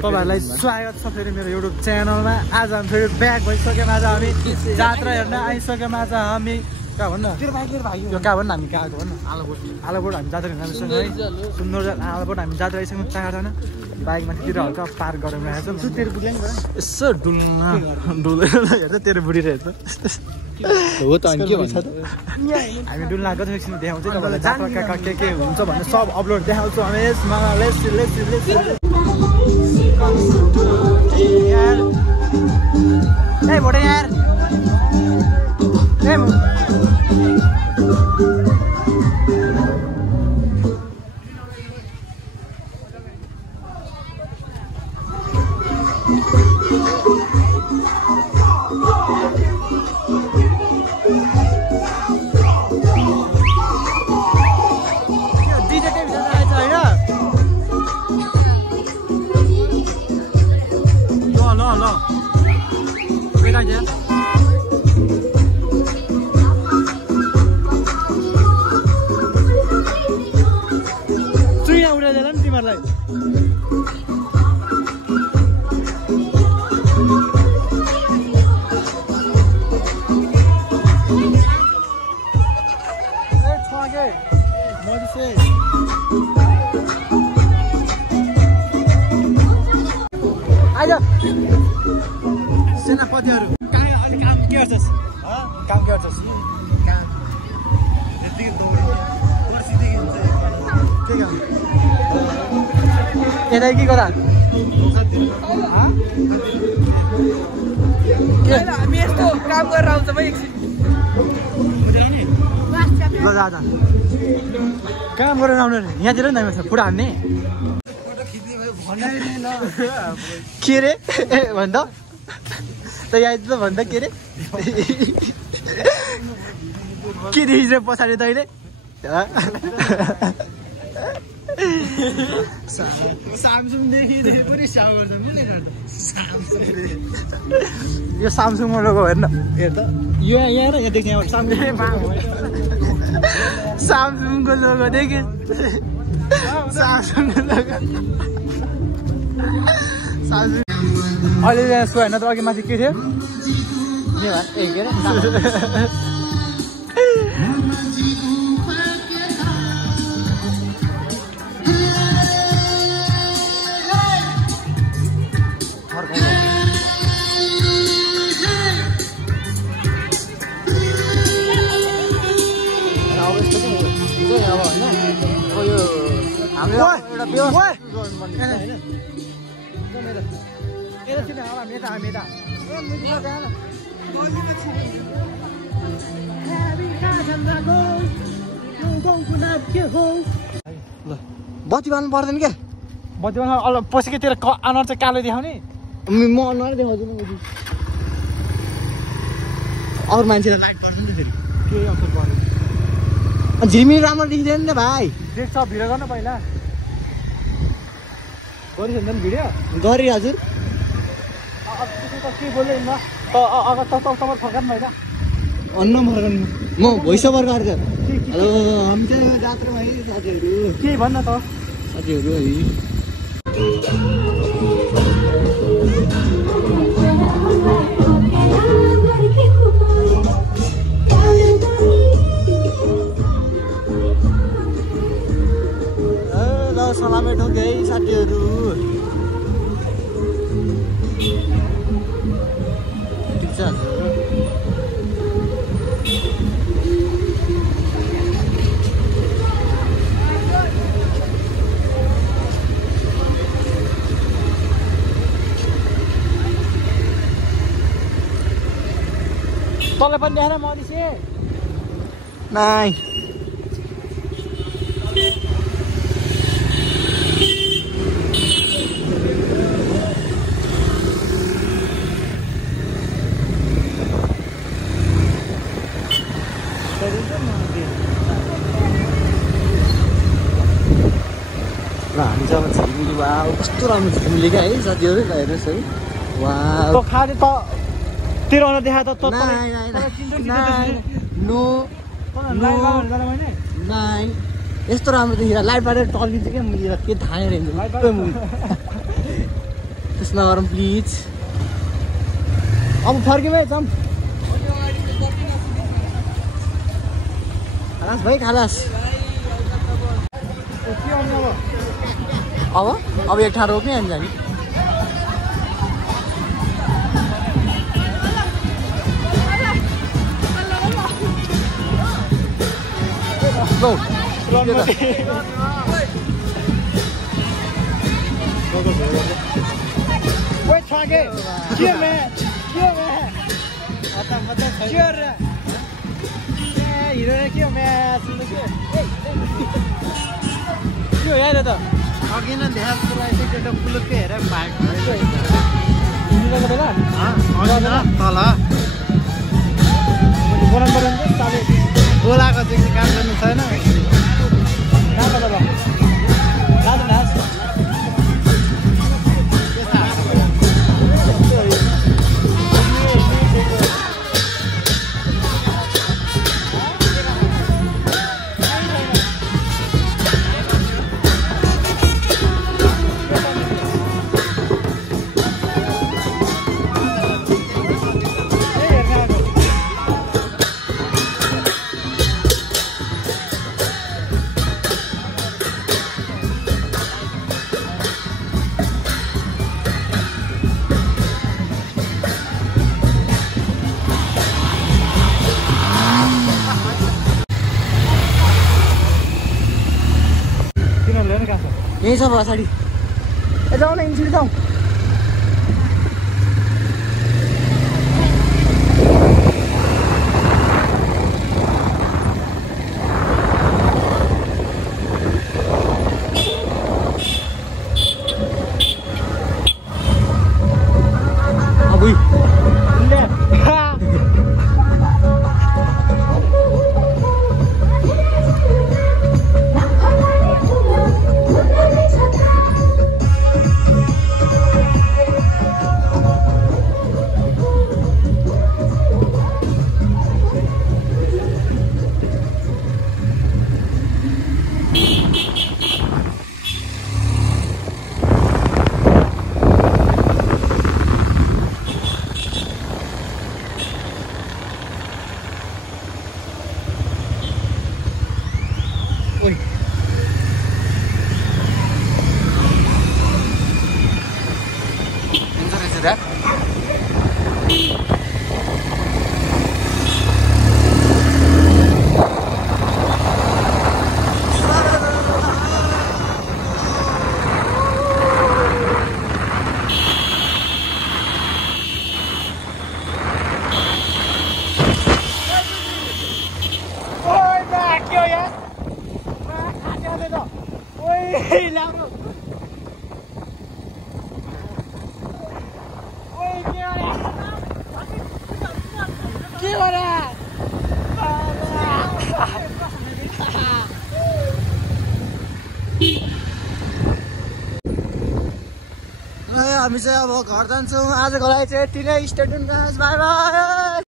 तपाईहरुलाई स्वागत छ फेरि मेरो युट्युब च्यानलमा। आज हामी फेरि ब्याक भइसक्यौँ। आज हामी जात्रा हेर्न आइसक्यौँ। आज हामी कहाँ भन्न यो कहाँ भन्न हामी कहाँ आएको भन्न आलाकोट हामी जात्रा हेर्न आइसक्यौँ है। सुन्दर आलाकोट हामी जात्रा आइसक्यौँ। चारजना बाइकमा तिर हल्का पार्क गरेर आएको छौँ। तेरो बुढी यसो डुलेर हेर्छ तेरो बुढी रहेछ हो त। अनि के भन्छ त हामी डुल्न आएको छौँ। एकछिन देखाउँछ तपाईँलाई जात्रा के हुन्छ भन्ने सब अपलोड देखाउँछु हामी यसमा। यार ए मोटे यार ए सेनापतिहरू काम के गर्छस्? काम के गर्छस्? काम यतिकै दौडिन्छ पर्सिदेखि हुन्छ के काम यता के गरा हामी यस्तो काम गरेर आउँछ भाइ एकछिन ल जाँदा काम गरेर आउनु नि यहाँतिर नि दामी छ पुरा हान्ने के रे भन्छ त यहाँ त भन्छ के रे के देखिन्छ पछाडि तैँले यो सामसुङमा लोगो हेर्न हेर त यो यहाँ र यहाँ देख्ने सामसुङको लोगो देखेँ सामसुङको लोगो सामसुङ अहिले यसो होइन त अघि माथि के थियो ए के अरे बत्ती बाल्नु पर्दैन क्या बत्ती बाल्नु पछि के तेरो अनुहार चाहिँ कालो देखाउने म अनुहार देखाउँछु नि अरू मान्छेलाई लाइट पर्छ नि त फेरि के असर पर्यो झिमी राम्रो देखिँदैन नि भाइ देख्छ भिडियो गर्न पहिला गरिस् नि भिडियो गरे हजुर के बोल्यो न तपाईँ फर्काउनु भएन अन्न फर्काउनु म भोइस ओभर गरेको हेलो हामी चाहिँ जात्रा है साथीहरू के भन्न त साथीहरू है ल सलामै ठोके है साथीहरू ठिक छ तँलाई पनि देखाएर मरिसे नाइ हामी चाहिँ अब झिलिमिली वा कस्तो राम्रो झिलिमिली क्या है साथीहरू हेर्नुहोस् है वा खाने त तेरो अनुहार देखा त नो यस्तो राम्रो देखिरहेको लाइटबाट टर्किन्छ क्या मैले के थाहा नै रहेछ त्यस्तो नगरौँ प्लिज अब फर्क्यौँ है जाऊँ खलास भाइ खलास अब एक ठाउँ रोक्ने अनि जाने Go. Wait, try again. Cheer, man. Cheer, man. Cheer. Yeah, you don't kill, man. Cheer, yeah, that's it. अघि नै देखाएको लागि त्यो पुलुकै हेरेर बाइक तल गोलाको चाहिँ काम गर्नु छैन यही छ पछाडि ए जाउँ न इन्सिडी जाउँ हामी चाहिँ अब घर जान्छौँ आजको लागि चाहिँ यति नै stay tuned guys bye bye